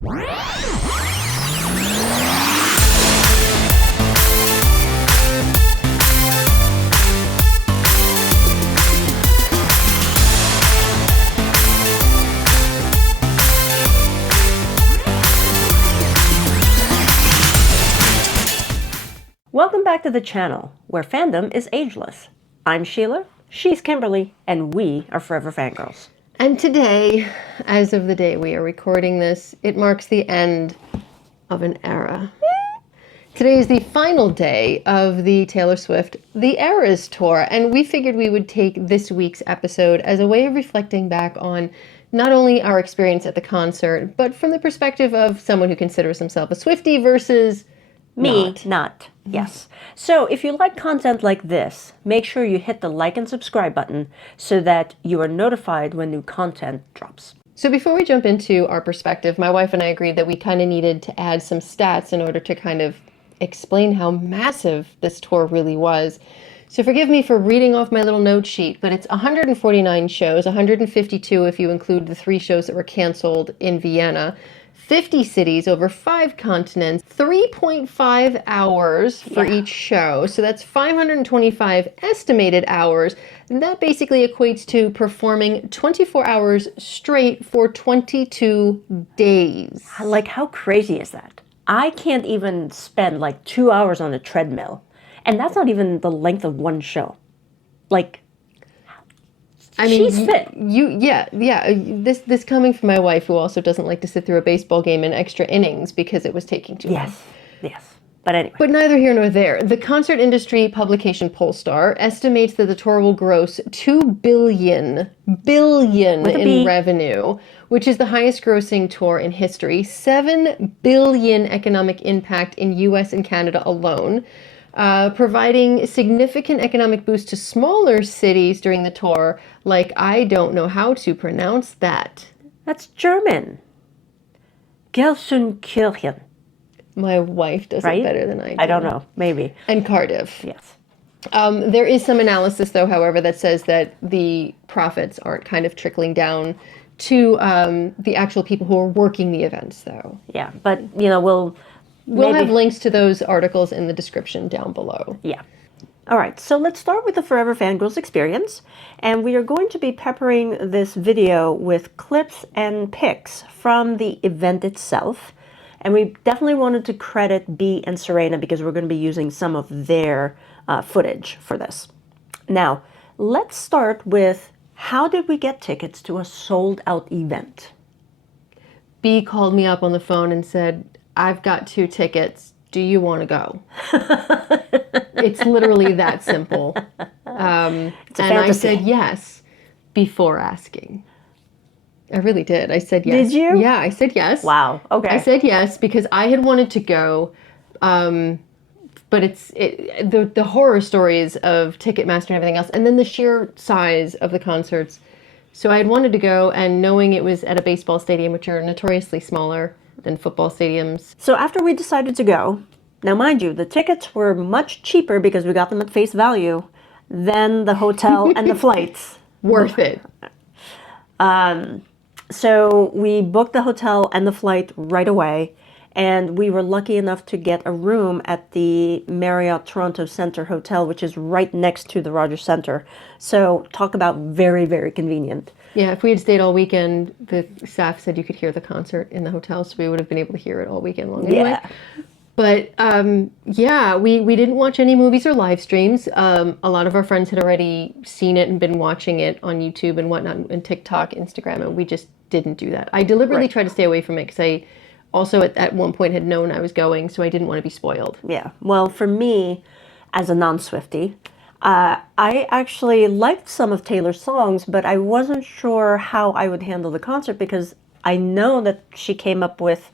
Welcome back to the channel, where fandom is ageless. I'm Sheila, she's Kimberly, and we are Forever Fangirls. And today, as of the day we are recording this, it marks the end of an era. Today is the final day of the Taylor Swift The Eras Tour, and we figured we would take this week's episode as a way of reflecting back on not only our experience at the concert, but from the perspective of someone who considers himself a Swiftie versus Me, not. Yes. So if you like content like this, make sure you hit the like and subscribe button so that you are notified when new content drops. So before we jump into our perspective, my wife and I agreed that we kind of needed to add some stats in order to kind of explain how massive this tour really was. So forgive me for reading off my little note sheet, but it's 149 shows, 152 if you include the 3 shows that were canceled in Vienna, 50 cities over 5 continents, 3.5 hours for each show. So that's 525 estimated hours. And that basically equates to performing 24 hours straight for 22 days. Like, how crazy is that? I can't even spend like 2 hours on a treadmill. And that's not even the length of one show. Like, I mean, she's fit. This coming from my wife, who also doesn't like to sit through a baseball game in extra innings because it was taking too long. Yes. But anyway. But neither here nor there. The concert industry publication Polestar estimates that the tour will gross $2 billion in revenue, which is the highest grossing tour in history. $7 billion economic impact in U.S. and Canada alone. Providing significant economic boost to smaller cities during the tour, like I don't know how to pronounce that. That's German. Gelsenkirchen. My wife does it better than I do. I don't know, maybe. And Cardiff. Yes. There is some analysis, though, however, that says that the profits aren't kind of trickling down to the actual people who are working the events, though. Yeah, but, you know, We'll have links to those articles in the description down below. Yeah. All right, so let's start with the Forever Fangirls experience. And we are going to be peppering this video with clips and pics from the event itself. And we definitely wanted to credit Bea and Serena because we're going to be using some of their footage for this. Now, let's start with how did we get tickets to a sold-out event? Bea called me up on the phone and said, I've got 2 tickets. Do you want to go? It's literally that simple. And I said yes before asking. I really did. I said yes. Did you? Yeah, I said yes. Wow. Okay. I said yes because I had wanted to go, but the horror stories of Ticketmaster and everything else, and then the sheer size of the concerts. So I had wanted to go, and knowing it was at a baseball stadium, which are notoriously smaller than football stadiums. So after we decided to go, now mind you, the tickets were much cheaper because we got them at face value than the hotel and the flights. Worth it. So we booked the hotel and the flight right away, and we were lucky enough to get a room at the Marriott Toronto Centre Hotel, which is right next to the Rogers Centre. So talk about very, very convenient. Yeah, if we had stayed all weekend, the staff said you could hear the concert in the hotel, so we would have been able to hear it all weekend long anyway. Yeah. But, we didn't watch any movies or live streams. A lot of our friends had already seen it and been watching it on YouTube and whatnot, and TikTok, Instagram, and we just didn't do that. I deliberately tried to stay away from it because I also at one point had known I was going, so I didn't want to be spoiled. Yeah, well, for me, as a non-Swiftie, I actually liked some of Taylor's songs, but I wasn't sure how I would handle the concert because I know that she came out with,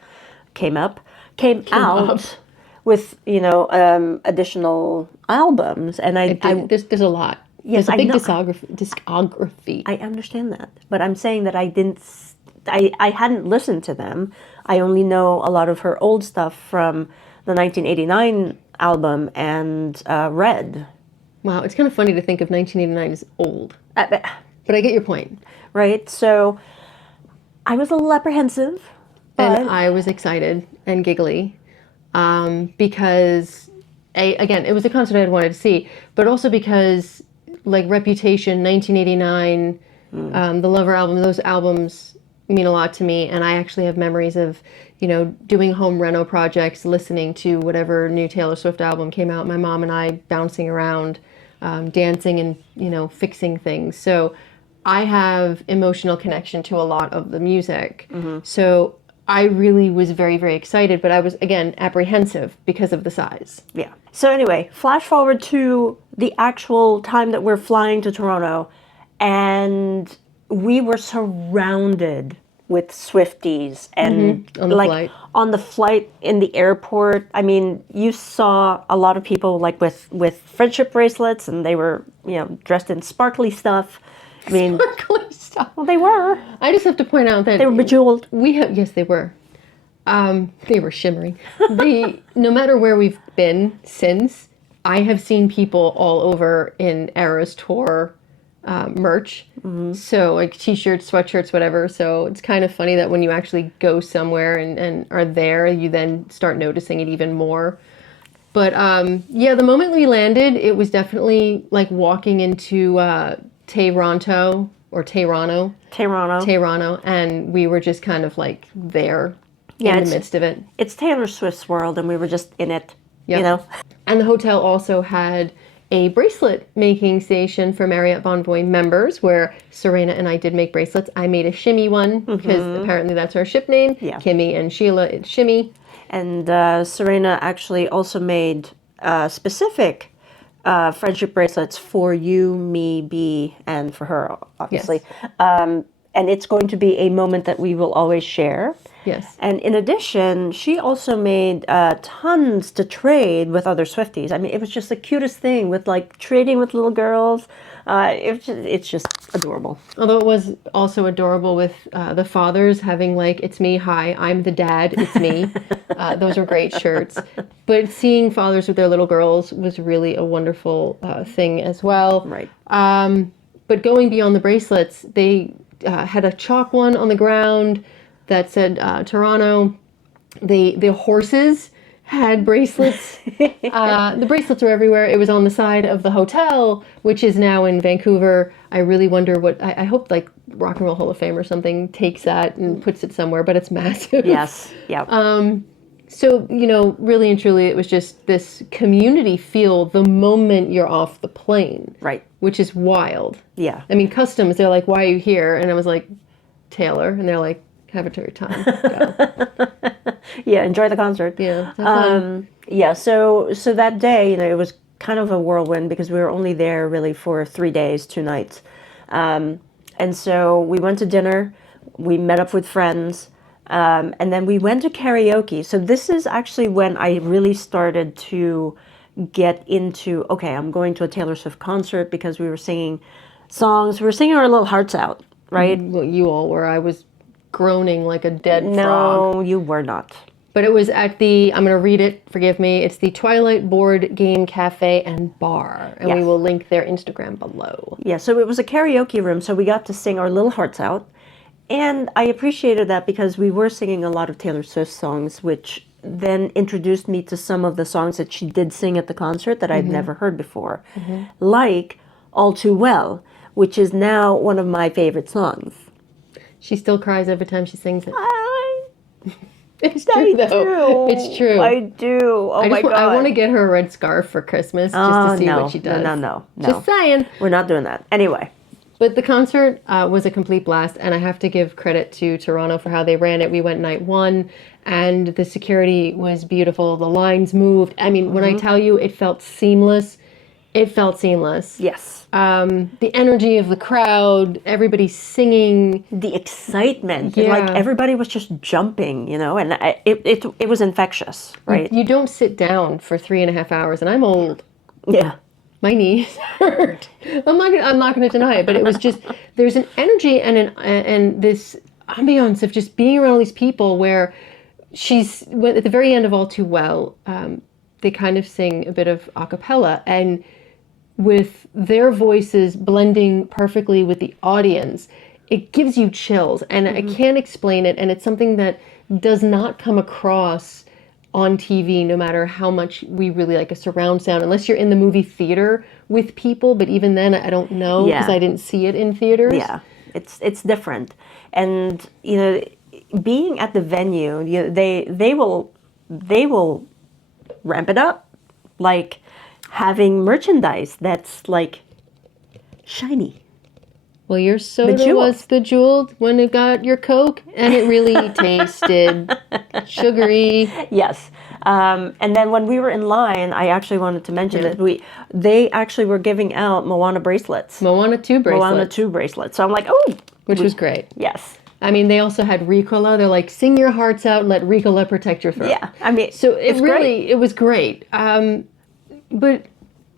additional albums, and there's a lot. Yes, there's a big discography. I understand that, but I'm saying that I hadn't listened to them. I only know a lot of her old stuff from the 1989 album and Red. Wow, it's kind of funny to think of 1989 as old. But I get your point. Right? So I was a little apprehensive And I was excited and giggly because, again, it was a concert I had wanted to see, but also because, like, Reputation, 1989, the Lover album, those albums mean a lot to me. And I actually have memories of, doing home reno projects, listening to whatever new Taylor Swift album came out, my mom and I bouncing around, dancing and, fixing things. So I have emotional connection to a lot of the music. So I really was very, very excited, but I was, again, apprehensive because of the size. Yeah. So anyway, flash forward to the actual time that we're flying to Toronto, and we were surrounded with Swifties and on the flight in the airport. I mean, you saw a lot of people like with friendship bracelets, and they were, dressed in sparkly stuff. I mean, Sparkly stuff. Well, they were. I just have to point out that they were bejeweled. Yes, they were. They were shimmering. No matter where we've been since, I have seen people all over in Eras Tour merch. So like t-shirts, sweatshirts, whatever. So it's kind of funny that when you actually go somewhere and are there, you then start noticing it even more. But the moment we landed, it was definitely like walking into Tay-Ronto or Tay-Ronto. Tay-Ronto, and we were just kind of like there in the midst of it. It's Taylor Swift's world, and we were just in it, And the hotel also had a bracelet making station for Marriott Bonvoy members, where Serena and I did make bracelets. I made a Shimmy one because apparently that's our ship name. Yeah. Kimmy and Sheila, it's Shimmy. And Serena actually also made specific friendship bracelets for you, me, B, and for her, obviously. Yes. And it's going to be a moment that we will always share. Yes. And in addition, she also made tons to trade with other Swifties. I mean, it was just the cutest thing with like trading with little girls. It's just adorable. Although it was also adorable with the fathers having like, it's me, hi, I'm the dad, it's me. Those are great shirts. But seeing fathers with their little girls was really a wonderful thing as well. Right. But going beyond the bracelets, they had a chalk one on the ground that said Toronto. The horses had bracelets. The bracelets were everywhere. It was on the side of the hotel, which is now in Vancouver. I really wonder what, I hope like Rock and Roll Hall of Fame or something takes that and puts it somewhere, but it's massive. Yes, yeah. So, really and truly, it was just this community feel the moment you're off the plane. Right. Which is wild. Yeah. I mean, customs, they're like, why are you here? And I was like, Taylor. And they're like, have it to your time. Go. Yeah, enjoy the concert. Yeah. Fun. So that day, it was kind of a whirlwind because we were only there really for 3 days, 2 nights. And so we went to dinner, we met up with friends, and then we went to karaoke. So this is actually when I really started to get into, okay, I'm going to a Taylor Swift concert, because we were singing songs. We were singing our little hearts out, right? Well, you all were. I was groaning like a dead frog. No, you were not. But it was at the, I'm going to read it, forgive me, it's the Twilight Board Game Cafe and Bar. And we will link their Instagram below. Yeah, so it was a karaoke room, so we got to sing our little hearts out. And I appreciated that because we were singing a lot of Taylor Swift songs, which then introduced me to some of the songs that she did sing at the concert that I'd never heard before. Like All Too Well, which is now one of my favorite songs. She still cries every time she sings it. It's I true, though. do. It's true. I do. Oh my God. I want to get her a red scarf for Christmas just to see what she does. No. Just saying. We're not doing that. Anyway. But the concert was a complete blast, and I have to give credit to Toronto for how they ran it. We went night 1, and the security was beautiful. The lines moved. I mean, when I tell you it felt seamless, it felt seamless. Yes. The energy of the crowd, everybody singing. The excitement. Yeah. Like, everybody was just jumping, and it was infectious, right? You don't sit down for 3.5 hours, and I'm old. Yeah. My knees hurt. I'm not gonna deny it, but it was just, there's an energy and this ambiance of just being around all these people where at the very end of All Too Well, they kind of sing a bit of a cappella, and with their voices blending perfectly with the audience, it gives you chills, and I can't explain it, and it's something that does not come across on TV, no matter how much we really like a surround sound, unless you're in the movie theater with people. But even then, I don't know because I didn't see it in theaters. Yeah, it's different. And, you know, being at the venue, they will ramp it up, like having merchandise that's like shiny. Well, your soda was bejeweled when it got your Coke, and it really tasted sugary. Yes. And then when we were in line, I actually wanted to mention that they actually were giving out Moana bracelets. Moana 2 bracelets. Moana 2 bracelets. So I'm like, oh. Which was great. Yes. I mean, they also had Ricola. They're like, sing your hearts out, let Ricola protect your throat. Yeah. I mean, so it was great. But,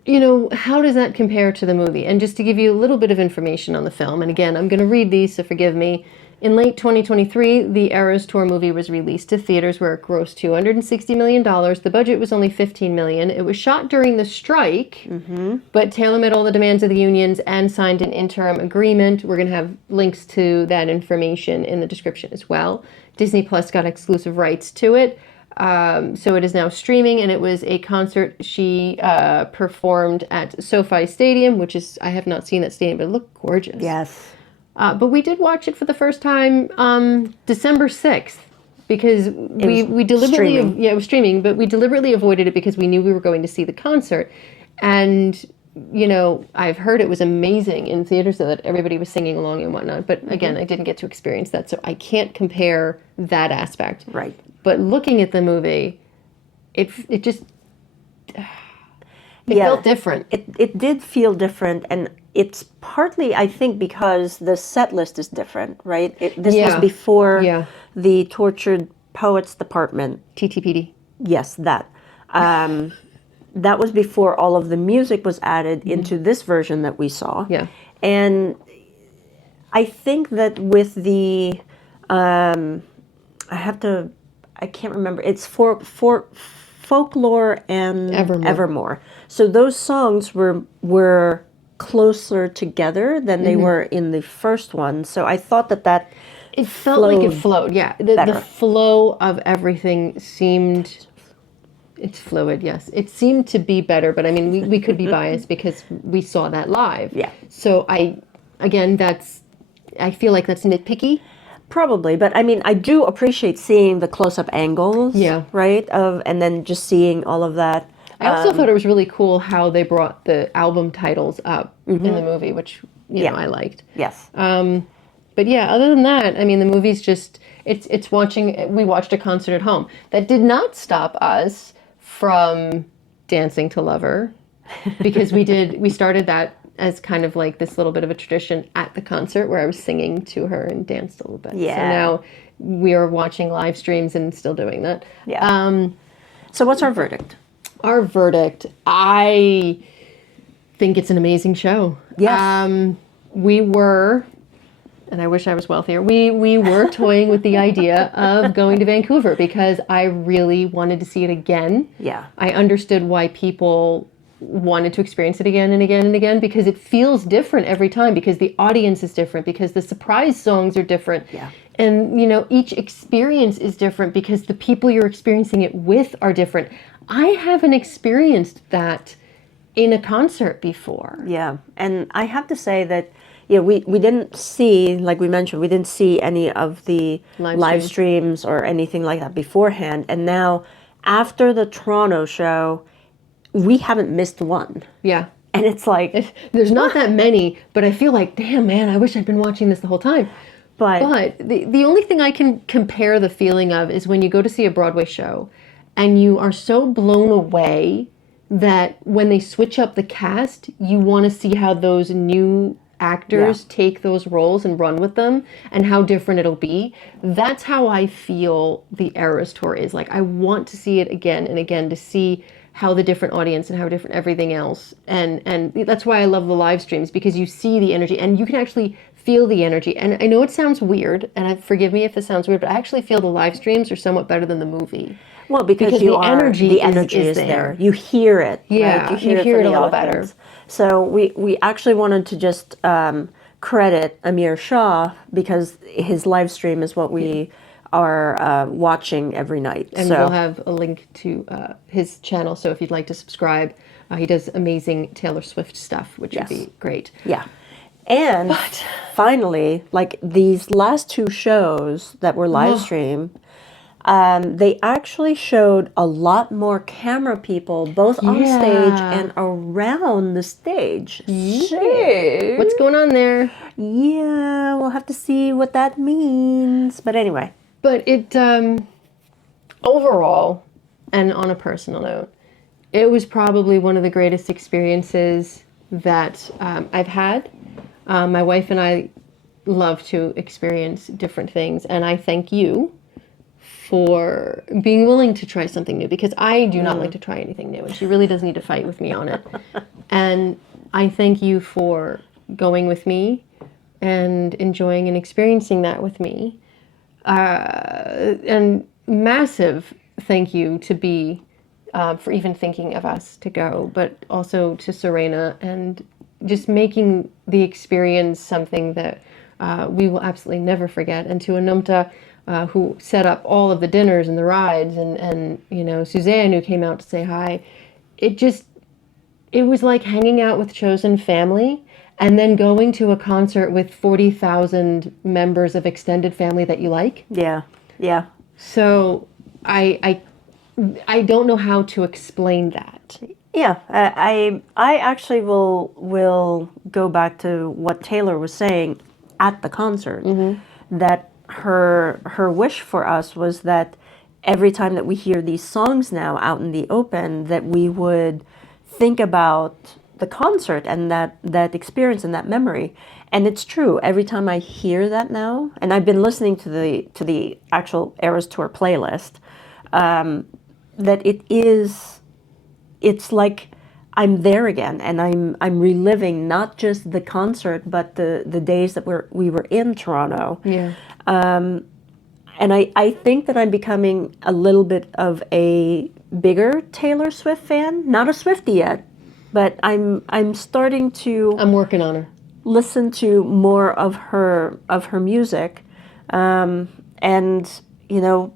you know, how does that compare to the movie? And just to give you a little bit of information on the film, and again, I'm going to read these, so forgive me. In late 2023, the Eras Tour movie was released to theaters where it grossed $260 million. The budget was only $15 million. It was shot during the strike, but Taylor met all the demands of the unions and signed an interim agreement. We're going to have links to that information in the description as well. Disney Plus got exclusive rights to it. So it is now streaming, and it was a concert she performed at SoFi Stadium, which is, I have not seen that stadium, but it looked gorgeous. Yes. But we did watch it for the first time December 6th because we deliberately... it was streaming, but we deliberately avoided it because we knew we were going to see the concert. And, you know, I've heard it was amazing in theaters so that everybody was singing along and whatnot. But again, I didn't get to experience that, so I can't compare that aspect. Right. But looking at the movie, it just... It felt different. It did feel different, and it's partly, I think, because the set list is different, right? This was before the Tortured Poets Department. TTPD. Yes, that. That was before all of the music was added into this version that we saw. Yeah. And I think that with the, I can't remember, it's for Folklore and Evermore. So those songs were closer together than they were in the first one. So I thought that it felt like it flowed. Yeah, the flow of everything seemed. It's fluid, yes. It seemed to be better, but I mean, we could be biased because we saw that live. Yeah. So I feel like that's nitpicky. Probably, but I mean, I do appreciate seeing the close-up angles. Yeah. Right. And then just seeing all of that. I also thought it was really cool how they brought the album titles up in the movie, which you know I liked. Yes. But yeah, other than that, I mean, the movie's just it's watching. We watched a concert at home. That did not stop us from dancing to Lover, because we started that as kind of like this little bit of a tradition at the concert where I was singing to her and danced a little bit. Yeah. So now we are watching live streams and still doing that. Yeah. So what's our verdict? Our verdict, I think it's an amazing show. Yes. We were, and I wish I was wealthier, we were toying with the idea of going to Vancouver because I really wanted to see it again. Yeah. I understood why people wanted to experience it again and again and again, because it feels different every time, because the audience is different, because the surprise songs are different. Yeah. And, you know, each experience is different because the people you're experiencing it with are different. I haven't experienced that in a concert before. Yeah. And I have to say that, yeah, we didn't see, like we mentioned, we didn't see any of the live streams or anything like that beforehand. And now, after the Toronto show, we haven't missed one. Yeah. And it's like... There's not that many, but I feel like, damn, man, I wish I'd been watching this the whole time. But the only thing I can compare the feeling of is when you go to see a Broadway show and you are so blown away that when they switch up the cast, you want to see how those new actors take those roles and run with them and how different it'll be. That's how I feel the Eras Tour is. Like, I want to see it again and again to see how the different audience and how different everything else. And that's why I love the live streams, because you see the energy and you can actually feel the energy. And I know it sounds weird, and forgive me if this sounds weird, but I actually feel the live streams are somewhat better than the movie. Well, because the energy is there. You hear it. Yeah, right? You hear it a little better. So we actually wanted to just credit Amir Shah, because his live stream is what we watching every night. And we'll have a link to his channel, so if you'd like to subscribe, he does amazing Taylor Swift stuff, which would be great. Yeah. And finally, like these last two shows that were live streamed, they actually showed a lot more camera people, both on stage and around the stage. Yeah. What's going on there? Yeah, we'll have to see what that means. But anyway. But it, overall, and on a personal note, it was probably one of the greatest experiences that I've had. My wife and I love to experience different things, and I thank you for being willing to try something new, because I do not like to try anything new, and she really does need to fight with me on it. And I thank you for going with me and enjoying and experiencing that with me. And massive thank you to B for even thinking of us to go, but also to Serena, and just making the experience something that we will absolutely never forget, and to Anumta, who set up all of the dinners and the rides, and you know, Suzanne, who came out to say hi. It was like hanging out with chosen family, and then going to a concert with 40,000 members of extended family that you like. Yeah, yeah. So I don't know how to explain that. Yeah, I actually will go back to what Taylor was saying at the concert, that her wish for us was that every time that we hear these songs now out in the open, that we would think about the concert and that experience and that memory. And it's true, every time I hear that now, and I've been listening to the actual Eras Tour playlist, that it's like I'm there again, and I'm reliving not just the concert, but the days that we were in Toronto. Yeah. And I think that I'm becoming a little bit of a bigger Taylor Swift fan. Not a Swiftie yet, but I'm starting to. I'm working on her. Listen to more of her music, and you know,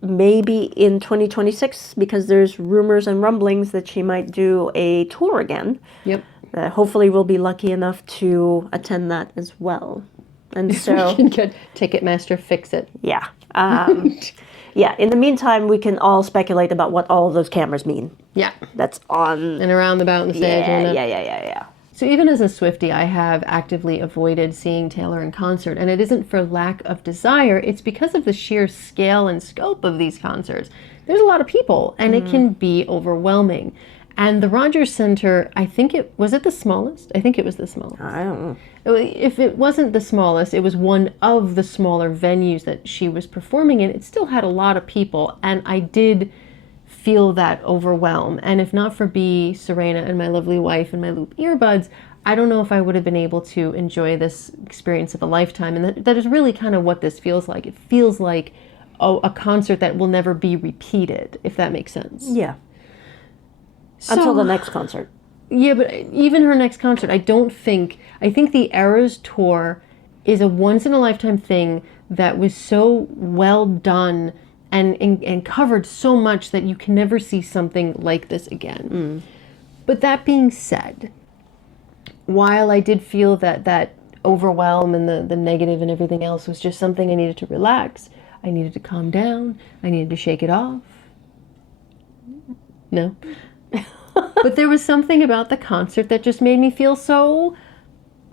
maybe in 2026, because there's rumors and rumblings that she might do a tour again. Yep. Hopefully we'll be lucky enough to attend that as well. And so we can get Ticketmaster, fix it. Yeah. Yeah. In the meantime, we can all speculate about what all of those cameras mean. Yeah. That's on. And around the mountain stage. Yeah. So even as a Swiftie, I have actively avoided seeing Taylor in concert, and it isn't for lack of desire, it's because of the sheer scale and scope of these concerts. There's a lot of people, and it can be overwhelming. And the Rogers Center, I think was it the smallest? I think it was the smallest. I don't know. If it wasn't the smallest, it was one of the smaller venues that she was performing in. It still had a lot of people, and I did feel that overwhelm. And if not for B, Serena, and my lovely wife and my Loop earbuds, I don't know if I would have been able to enjoy this experience of a lifetime. And that is really kind of what this feels like. It feels like a concert that will never be repeated, if that makes sense. Yeah. Until the next concert. Yeah, but even her next concert, I think the Eras Tour is a once-in-a-lifetime thing that was so well done and covered so much that you can never see something like this again. But that being said, while I did feel that overwhelm and the negative and everything else was just something I needed to relax, I needed to calm down, I needed to shake it off. No. But there was something about the concert that just made me feel so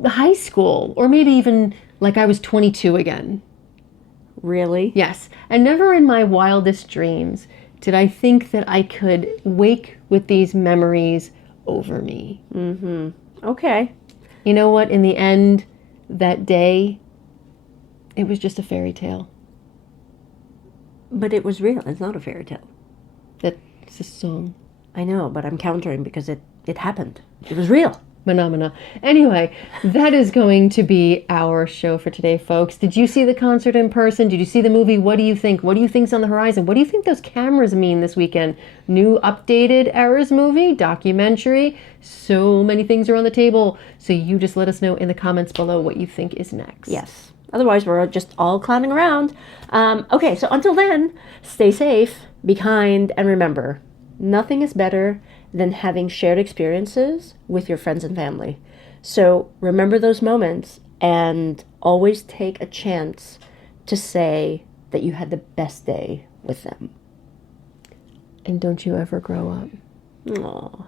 high school, or maybe even like I was 22 again. Really? Yes. And never in my wildest dreams did I think that I could wake with these memories over me. Okay. You know what? In the end, that day, it was just a fairy tale. But it was real. It's not a fairy tale. That's a song. I know, but I'm countering because it happened. It was real. Phenomena. Anyway, that is going to be our show for today, folks. Did you see the concert in person? Did you see the movie? What do you think? What do you think's on the horizon? What do you think those cameras mean this weekend? New updated Eras movie? Documentary? So many things are on the table. So you just let us know in the comments below what you think is next. Yes. Otherwise, we're just all clowning around. Okay, so until then, stay safe, be kind, and remember, nothing is better than having shared experiences with your friends and family. So remember those moments and always take a chance to say that you had the best day with them. And don't you ever grow up. Aww.